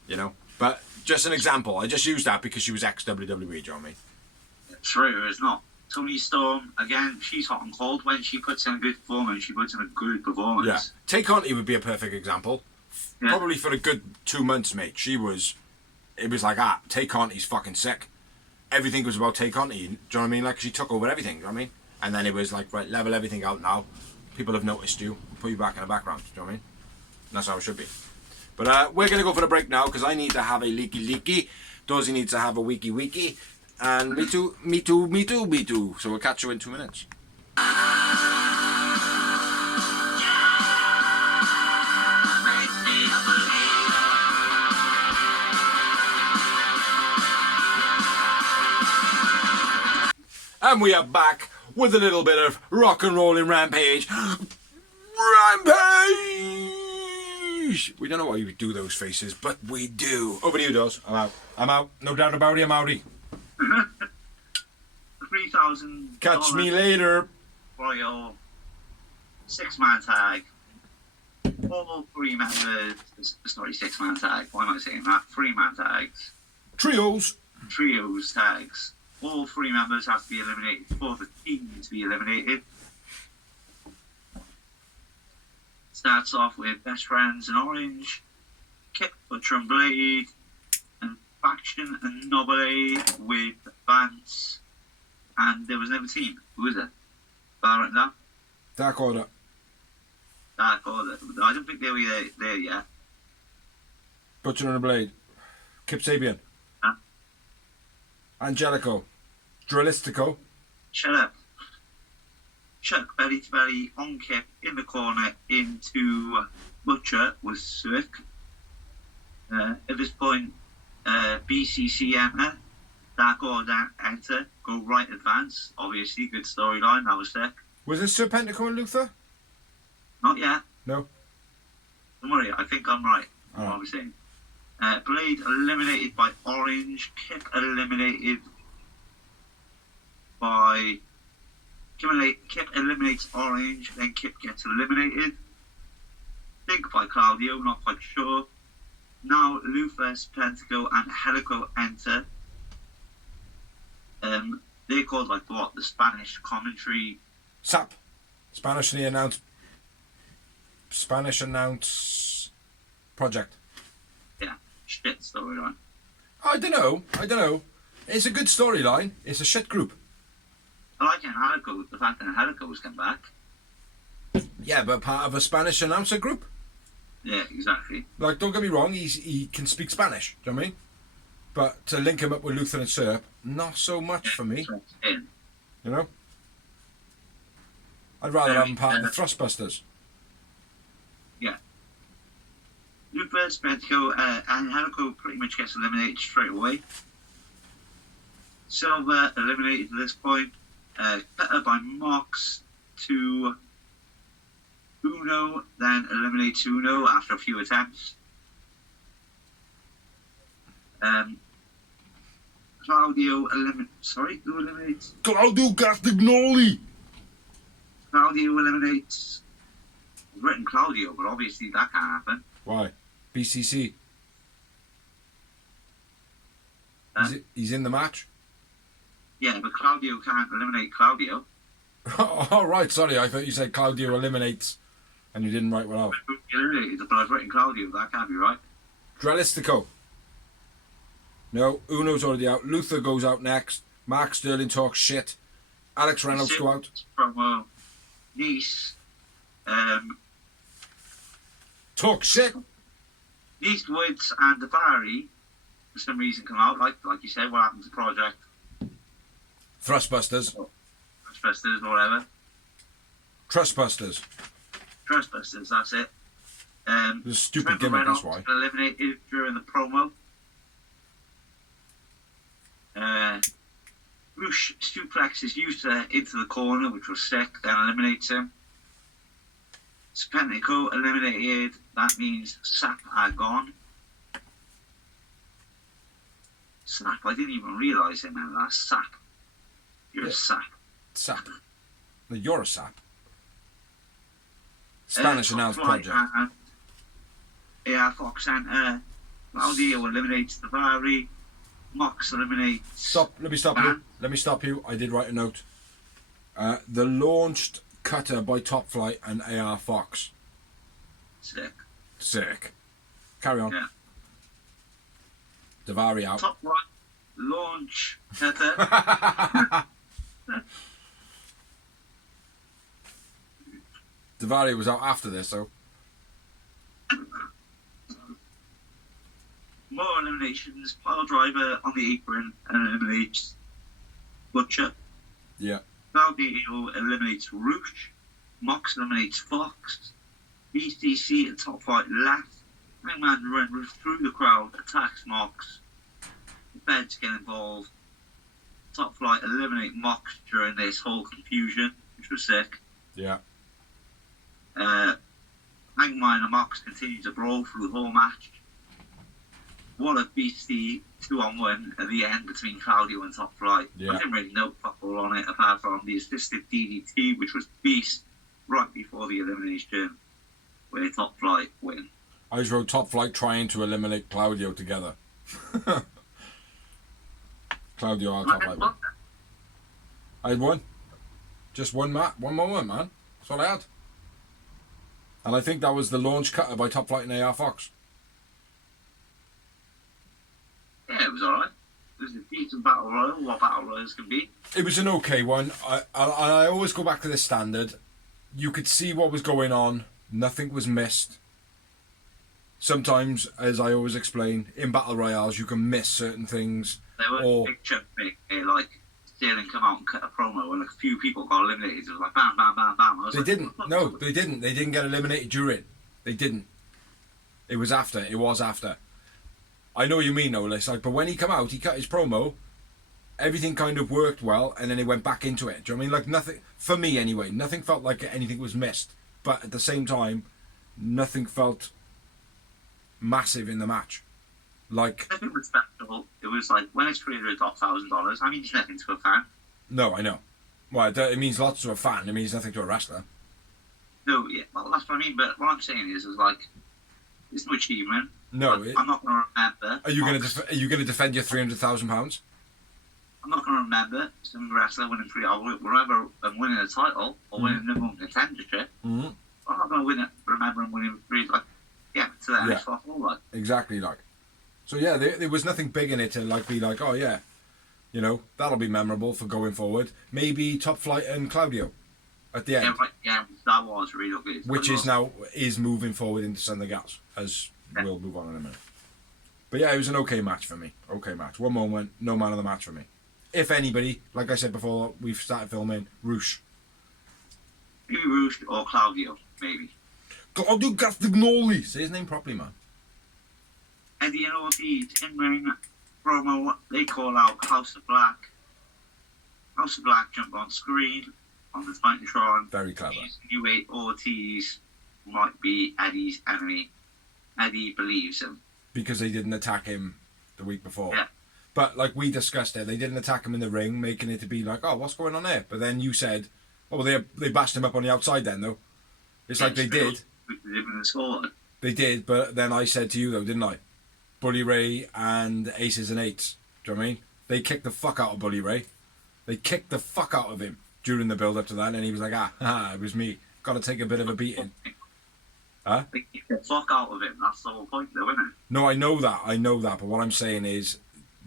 You know? But just an example, I just used that because she was ex-WWE, do you know what I mean? True, it's not. Toni Storm, again, she's hot and cold. When she puts in a good performance, she puts in a good performance. Yeah. Tay Conti would be a perfect example. Yeah. Probably for a good 2 months, mate. It was like, Tay Conti's fucking sick. Everything was about Tay Conti, do you know what I mean? Like, she took over everything, do you know what I mean? And then it was like, right, level everything out now. People have noticed you. Put you back in the background, do you know what I mean? And that's how it should be. But we're going to go for the break now because I need to have a leaky. Dozy needs to have a wiki. And me too. So we'll catch you in 2 minutes. And we are back with a little bit of rock and rolling Rampage. Rampage! We don't know why we do those faces, but we do. Over to you, Doz. I'm out. No doubt about it, I'm outie. 3,000. Catch me later. Royal 6-man tag. All 3 members. Sorry, 6-man tag. Why am I saying that? 3-man tags. Trios tags. All 3 members have to be eliminated for the team to be eliminated. Starts off with Best Friends in Orange, Kip, Butcher and Blade, and Faction and Nobile with Vance. And there was another team. Who was it? Bar that? Dark Order. I don't think they were there yet. Butcher and a Blade. Kip Sabian. Huh? Angelico. Drillistico. Shut up. Chuck belly to belly on Kip in the corner into Butcher was sick. At this point, BCC enter. Dark Order enter. Go right advance. Obviously, good storyline. That was sick. Was it Serpentico and Luther? Not yet. No. Don't worry, I think I'm right. Oh. What I was saying. Blade eliminated by Orange. Kip eliminated by... Kip eliminates Orange, then Kip gets eliminated. I think by Claudio, not quite sure. Now Lufus, Pentacle, and Helico enter. They're called like what? The Spanish commentary. SAP. Spanish announce project. Yeah, shit storyline. I don't know. It's a good storyline. It's a shit group. I like Helico, the fact that Helico's come back. Yeah, but part of a Spanish announcer group. Yeah, exactly. Like, don't get me wrong, he can speak Spanish. Do you know what I mean? But to link him up with Luther and Serp, not so much for me. You know? I'd rather have him part of the Thrustbusters. Yeah. Lufus, Pentacle, and Helico pretty much gets eliminated straight away. Silver eliminated at this point. Cutter by Mox to Uno, then eliminates Uno after a few attempts. Claudio who eliminates? Claudio Castagnoli! Claudio eliminates. I've written Claudio, but obviously that can't happen. Why? BCC. Huh? He's in the match? Yeah, but Claudio can't eliminate Claudio. Oh, right, sorry, I thought you said Claudio eliminates and you didn't write one out. Eliminated, but I've written Claudio, that can't be right. Dralistico. No, Uno's already out. Luther goes out next. Mark Sterling talks shit. Alex Reynolds go out. From Nice. Talk shit. Nice, Woods, and Davari, for some reason, come out. Like you said, what happened to Project? Thrustbusters. Trustbusters or whatever. Trustbusters. Trustbusters, that's it. It's a stupid Trevor gimmick, that's Reynolds why. eliminated during the promo. Roosh suplexes Yuta into the corner, which was sick, then eliminates him. Spentico eliminated, that means Sap are gone. Sap, I didn't even realise him, man. That's Sap. You're a Sap. Sap. No, you're a sap. Spanish announced project. Yeah, Fox Center. Claudio eliminates Davari. Mox eliminates. Stop. Let me stop you. I did write a note. The launched cutter by Top Flight and AR Fox. Sick. Carry on. Yeah. Davari out. Top one. Launch cutter. Davari was out after this, so. More eliminations. Pile driver on the apron and eliminates Butcher. Yeah. Claudio eliminates Roosh. Mox eliminates Fox. BCC at Top Flight left. Hangman runs through the crowd, attacks Mox. The Feds get involved. Top Flight eliminate Mox during this whole confusion, which was sick. Yeah. Hangman and Mox continue to brawl through the whole match. What a beastie 2-on-1 at the end between Claudio and Top Flight. Yeah. I didn't really know fuck all on it apart from the assisted DDT, which was beast right before the elimination, where Top Flight win. I just wrote Top Flight trying to eliminate Claudio together. Claudio out Top Flight. I had one. Just one moment, man. That's all I had. And I think that was the launch cutter by Top Flight and AR Fox. Yeah, it was alright. It was a decent battle royal, what battle royals can be. It was an okay one. I always go back to the standard. You could see what was going on. Nothing was missed. Sometimes, as I always explain, in battle royales you can miss certain things. There were a big chunk like Sterling come out and cut a promo and a few people got eliminated. It was like bam, bam, bam, bam. They didn't. No, they didn't. They didn't get eliminated during. They didn't. It was after. It was after. I know what you mean, though. It's like, but when he come out, he cut his promo. Everything kind of worked well, and then he went back into it. Do you know what I mean? Like nothing for me anyway. Nothing felt like anything was missed, but at the same time, nothing felt massive in the match. Like nothing respectable. It was like when it's $300,000. I mean, it's nothing to a fan. No, I know. Well, it means lots to a fan. It means nothing to a wrestler. No, yeah, well, that's what I mean. But what I'm saying is like, It's no achievement. No. I'm not going to remember. Are you going to defend your £300,000? I'm not going to remember some wrestler winning whenever I'm winning a title or winning the number one contendership. Mm-hmm. I'm not going to remember him winning three, to the next level, like. Exactly, like. So yeah, there was nothing big in it to like be like, oh yeah, you know, that'll be memorable for going forward. Maybe Top Flight and Claudio at the end. Yeah, that was really good. Which is moving forward into something else, as we'll move on in a minute. But yeah, it was an okay match for me. Okay match. One moment, no man of the match for me. If anybody, like I said before, we've started filming, Roosh. Maybe Roosh or Claudio, maybe. Claudio Castagnoli! Say his name properly, man. Eddie and Ortiz in-ring promo, they call out House of Black. House of Black jump on screen on the Titantron. Very clever. Insinuate Ortiz might be Eddie's enemy. Eddie believes him. Because they didn't attack him the week before. Yeah. But like we discussed it, they didn't attack him in the ring, making it to be like, oh, what's going on there? But then you said, oh, well, they bashed him up on the outside then, though. It's like they did. They did, but then I said to you, though, didn't I? Bully Ray and Aces and Eights. Do you know what I mean? They kicked the fuck out of Bully Ray. They kicked the fuck out of him during the build-up to that, and he was like, it was me. Got to take a bit of a beating. Huh? They kicked the fuck out of him. That's the whole point, though, isn't it? No, I know that. But what I'm saying is,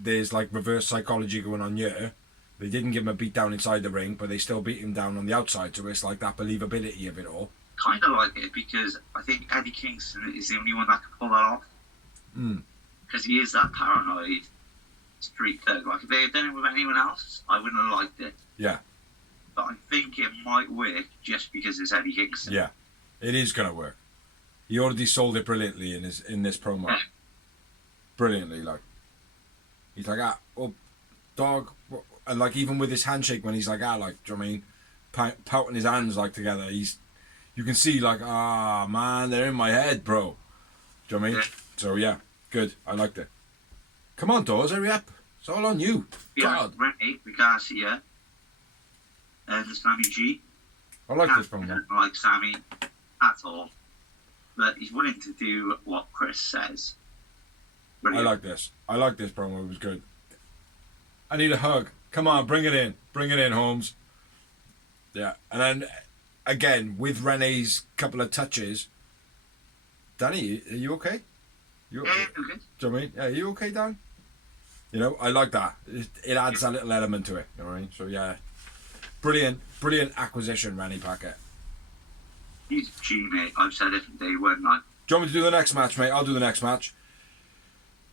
there's like reverse psychology going on here. They didn't give him a beat down inside the ring, but they still beat him down on the outside. So it's like that believability of it all. Kind of like it, because I think Eddie Kingston is the only one that can pull that off. Because he is that paranoid street thug. Like, if they had done it with anyone else, I wouldn't have liked it. Yeah. But I think it might work just because it's Eddie Kingston. Yeah, it is going to work. He already sold it brilliantly in this promo. Yeah. Brilliantly, like. He's like, well, dog. And like, even with his handshake when he's like, like, do you know what I mean? Pouting his hands like together. You can see like, man, they're in my head, bro. Do you know what I mean? Yeah. So yeah, good. I liked it. Come on, Dawes, hurry up. It's all on you. God. Renee, Garcia, and Sammy G. I like this promo. I don't like Sammy at all. But he's willing to do what Chris says. Brilliant. I like this. I like this promo. It was good. I need a hug. Come on, bring it in. Bring it in, Holmes. Yeah. And then, again, with Renee's couple of touches. Danny, are you okay? Yeah, okay? okay. Do you know what I mean? Yeah, are you okay, Dan? You know, I like that. It adds a little element to it. You know what I mean? So, yeah. Brilliant acquisition, Renee Paquette. He's a G, mate. I've said it from day one. Like, Do you want me to do the next match, mate? I'll do the next match.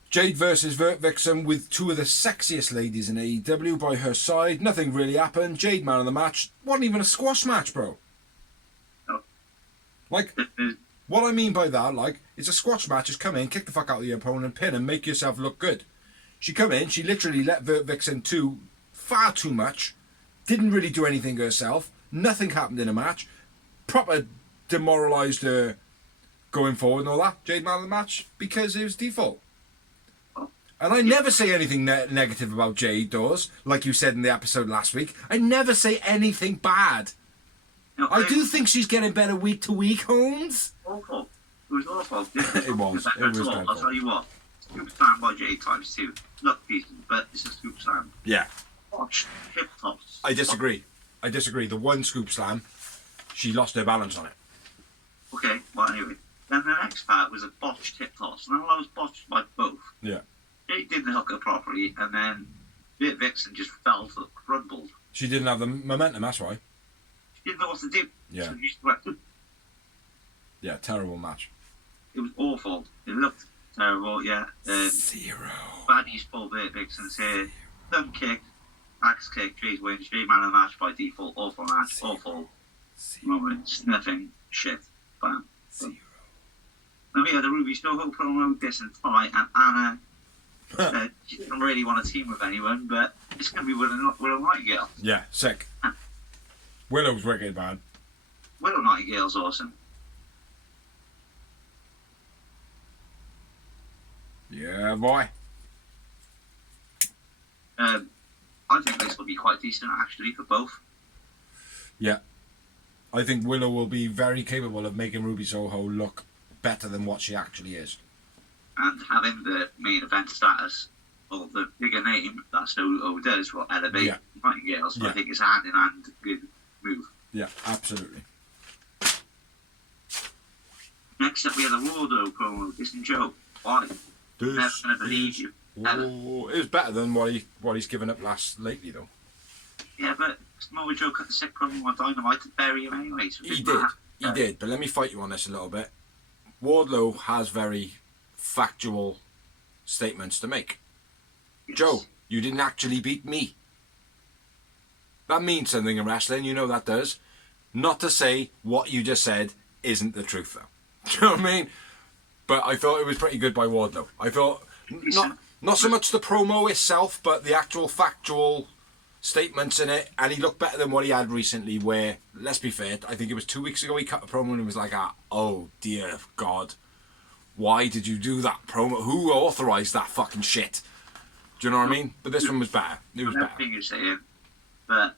Jade versus Vert Vixen with two of the sexiest ladies in AEW by her side. Nothing really happened. Jade man of the match. Wasn't even a squash match, bro. No. Like, what I mean by that, like, it's a squash match. Just come in, kick the fuck out of your opponent, pin and make yourself look good. She come in, she literally let Vert Vixen do far too much. Didn't really do anything herself. Nothing happened in a match. Proper demoralised her going forward and all that. Jade man of the match because it was default. And I never say anything negative about Jade, Dawes, like you said in the episode last week. I never say anything bad. no, I do think she's getting better week to week, Holmes. Awful. It was awful. It was dreadful. I'll tell you what. Scoop slam by Jade times 2. Look decent, but it's a scoop slam. Yeah. Watch hip toss. I disagree. The one scoop slam, she lost her balance on it. Okay, well anyway. Then the next part was a botched hip toss. Now I was botched by both. Yeah. Jade didn't hook her properly, and then Vert Vixen just fell to crumbled. She didn't have the momentum, that's why. She didn't know what to do. Yeah. So she just went, Yeah, terrible match. it was awful. It looked terrible, yeah. Zero. Baddies pulled Vert Vixen's hair. Thumb kick, axe kick, Jade wins. Jade man of the match by default. Awful match. Awful moments. Nothing. Shit. Bam. Zero. Then we had the Ruby Soho promo, Dis and Ty, and Anna said she didn't really want to team with anyone, but it's going to be Willow Nightingale. Yeah, sick. Willow's wicked, man. Willow Nightingale's awesome. Yeah, boy. I think this will be quite decent, actually, for both. Yeah. I think Willow will be very capable of making Ruby Soho look better than what she actually is. And having the main event status, or the bigger name that Solo does, will elevate Nightingale. So I think it's hand in hand good move. Yeah, absolutely. Next up, we have the Wardlow promo. Listen, Joe, why? Never gonna believe you. Oh, it was better than what he's given up lately though. Yeah, but Samoa Joe cut the sick promo on Dynamite to bury him anyway. So He did. But let me fight you on this a little bit. Wardlow has very factual statements to make. Yes. Joe, you didn't actually beat me. That means something in wrestling, you know that does. Not to say what you just said isn't the truth, though. Do you know what I mean? But I thought it was pretty good by Wardlow. I thought, not so much the promo itself, but the actual factual statements in it, and he looked better than what he had recently, where, let's be fair, I think it was 2 weeks ago he cut a promo and he was like, oh dear God, why did you do that promo? Who authorised that fucking shit? Do you know what I mean? But this one was better. It was better. Everything you're saying, but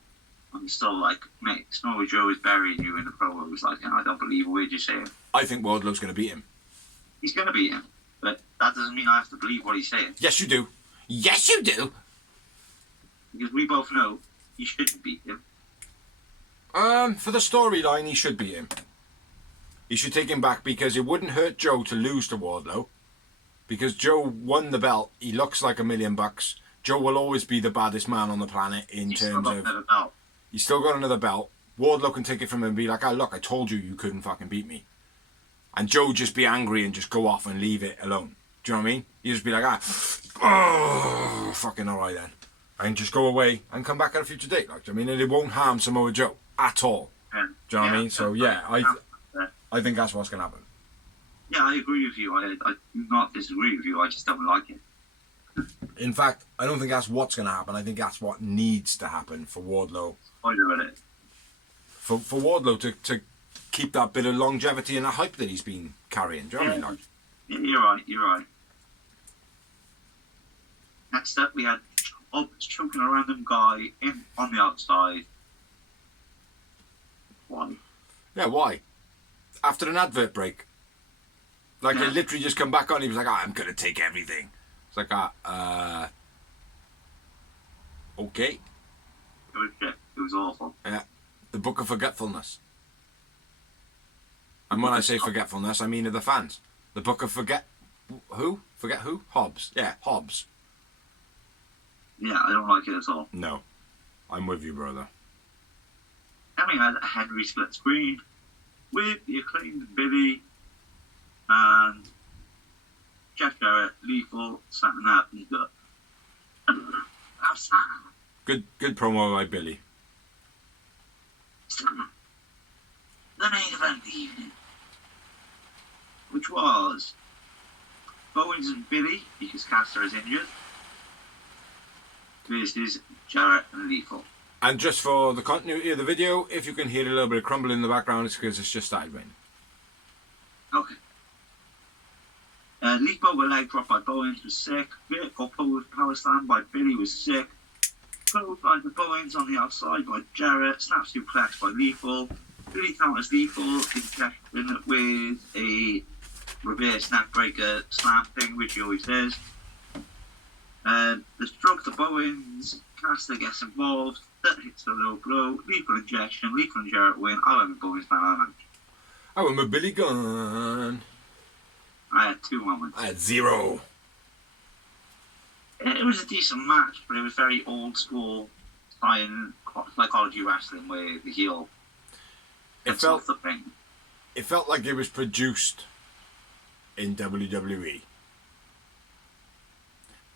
I'm still like, mate, Samoa Joe is burying you in the promo. It was like, I don't believe a word you're saying. I think Wardlow's going to beat him. He's going to beat him, but that doesn't mean I have to believe what he's saying. Yes, you do. Yes, you do. Because we both know he shouldn't beat him. For the storyline, he should beat him. He should take him back because it wouldn't hurt Joe to lose to Wardlow. Because Joe won the belt. He looks like $1 million. Joe will always be the baddest man on the planet in terms of... He's still got another belt. Wardlow can take it from him and be like, look, I told you couldn't fucking beat me. And Joe just be angry and just go off and leave it alone. Do you know what I mean? You just be like, oh, fucking alright then. And just go away and come back at a future date. Like, I mean, and it won't harm Samoa Joe at all. Do you know what I mean? So, yeah, I think that's what's going to happen. Yeah, I agree with you. I do not disagree with you. I just don't like it. In fact, I don't think that's what's going to happen. I think that's what needs to happen for Wardlow. For Wardlow to keep that bit of longevity and the hype that he's been carrying. Do you know what I mean? Like, you're right. Next up, we had Hobbs choking a random guy on the outside. Why? Yeah, why? After an advert break. Like, it literally just come back on. He was like, I'm going to take everything. It's like, okay. It was awful. Yeah. The Book of Forgetfulness. And when I say forgetfulness, I mean of the fans. The Book of Forget who? Hobbs. Yeah, Hobbs. Yeah, I don't like it at all. No. I'm with you, brother. Then we had a Henry split screen with the acclaimed Billy and Jeff Jarrett, Lethal, slapping that and got Good promo by Billy. The main event of the evening, which was Bowens and Billy, because Caster is injured, versus Jarrett and Lethal. And just for the continuity of the video, if you can hear a little bit of crumbling in the background, it's because it's just started raining. Okay. Lethal with leg drop by Bowens was sick. Vertical power slam by Billy was sick. Clothesline for Bowens on the outside by Jarrett. Snap suplex by Lethal. Billy counters Lethal in with a reverse neck breaker slam thing, which he always does. The stroke to Bowens. Caster gets involved. That hits the low blow. Lethal injection. Lethal and Jarrett win. I went with Bowens by that match. I went with Billy Gunn. I had 2 moments. I had 0. It was a decent match, but it was very old school psychology wrestling where the heel gets off the ring. It felt like it was produced in WWE.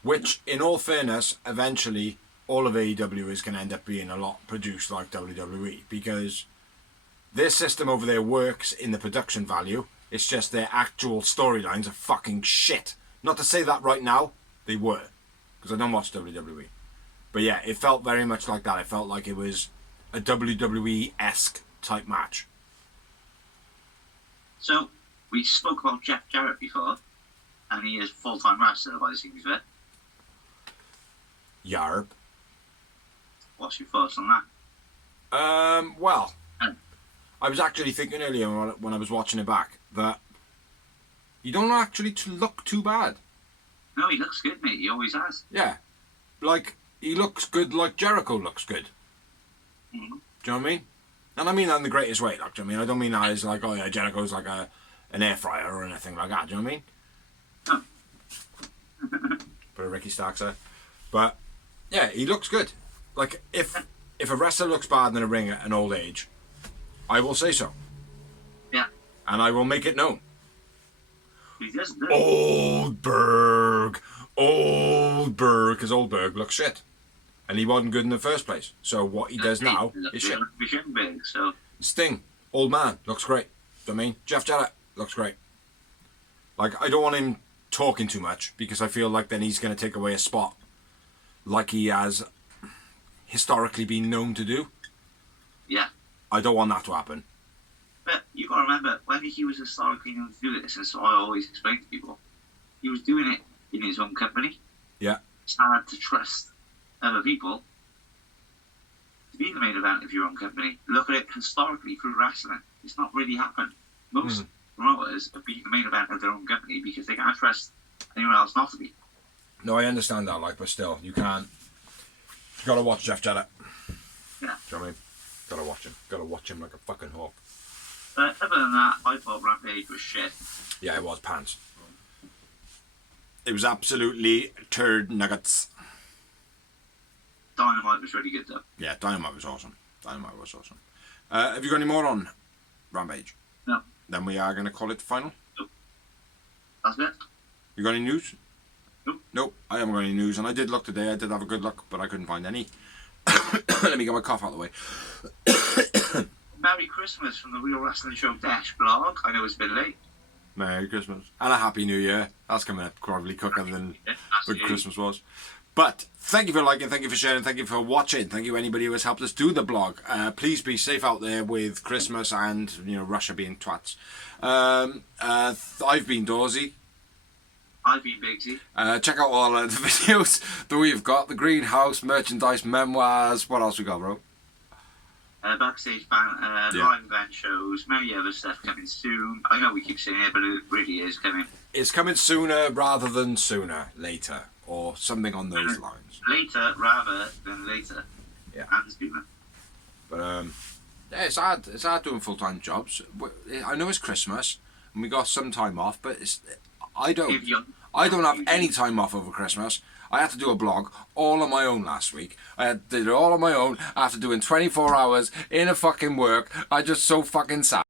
Which, in all fairness, eventually all of AEW is going to end up being a lot produced like WWE, because their system over there works in the production value. It's just their actual storylines are fucking shit. Not to say that right now, they were, because I don't watch WWE. But yeah, it felt very much like that. It felt like it was a WWE-esque type match. So, we spoke about Jeff Jarrett before, and he is a full-time wrestler by the seems of it. Yarb. What's your thoughts on that? Well, I was actually thinking earlier when I was watching it back that he don't actually look too bad. No, he looks good, mate. He always has. Yeah, like he looks good, like Jericho looks good. Mm-hmm. Do you know what I mean? And I mean that in the greatest way. Like, do you know what I mean? I don't mean that as like, oh yeah, Jericho's like an air fryer or anything like that. Do you know what I mean? No. Put a Ricky Starks there. But yeah, he looks good. Like if a wrestler looks bad in a ring at an old age, I will say so. Yeah. And I will make it known. He doesn't do. Oldberg, because Oldberg looks shit, and he wasn't good in the first place. So what he does now is shit. Big, so. Sting, old man, looks great. Do you know what I mean? Jeff Jarrett looks great. Like, I don't want him talking too much because I feel like then he's going to take away a spot, like he has historically been known to do. Yeah. I don't want that to happen. But you got to remember, when he was historically known to do this, and so I always explain to people, he was doing it in his own company. Yeah. It's hard to trust other people to be the main event of your own company. Look at it historically through wrestling. It's not really happened. Most promoters have been the main event of their own company because they can't trust anyone else not to be. No, I understand that, like, but still, you can't. You gotta watch Jeff Jarrett. Yeah. Do you know what I mean? Gotta watch him. Gotta watch him like a fucking hawk. But other than that, I thought Rampage was shit. Yeah, it was pants. It was absolutely turd nuggets. Dynamite was really good though. Yeah, Dynamite was awesome. Have you got any more on Rampage? No. Then we are going to call it final. Nope. That's it. You got any news? Nope. Nope, I haven't got any news, and I did look today. I did have a good look, but I couldn't find any. Let me get my cough out of the way. Merry Christmas from the Real Wrestling Show Dash blog. I know it's a bit late. Merry Christmas. And a Happy New Year. That's coming up probably quicker than the it. Christmas was. But thank you for liking, thank you for sharing, thank you for watching. Thank you anybody who has helped us do the blog. Please be safe out there with Christmas and, you know, Russia being twats. I've been Dorsey. I've been Bigsy. Check out all the videos that we've got. The Greenhouse, merchandise, memoirs. What else we got, bro? Backstage live event shows, many other stuff coming soon. I know we keep saying it, but it really is coming. It's coming sooner rather than sooner, later, or something on those lines. Later rather than later. Yeah. And sooner. But yeah, it's hard. It's hard doing full-time jobs. I know it's Christmas and we got some time off, but I don't have any time off over Christmas. I had to do a blog all on my own last week. I did it all on my own after doing 24 hours in a fucking work. I just so fucking sad.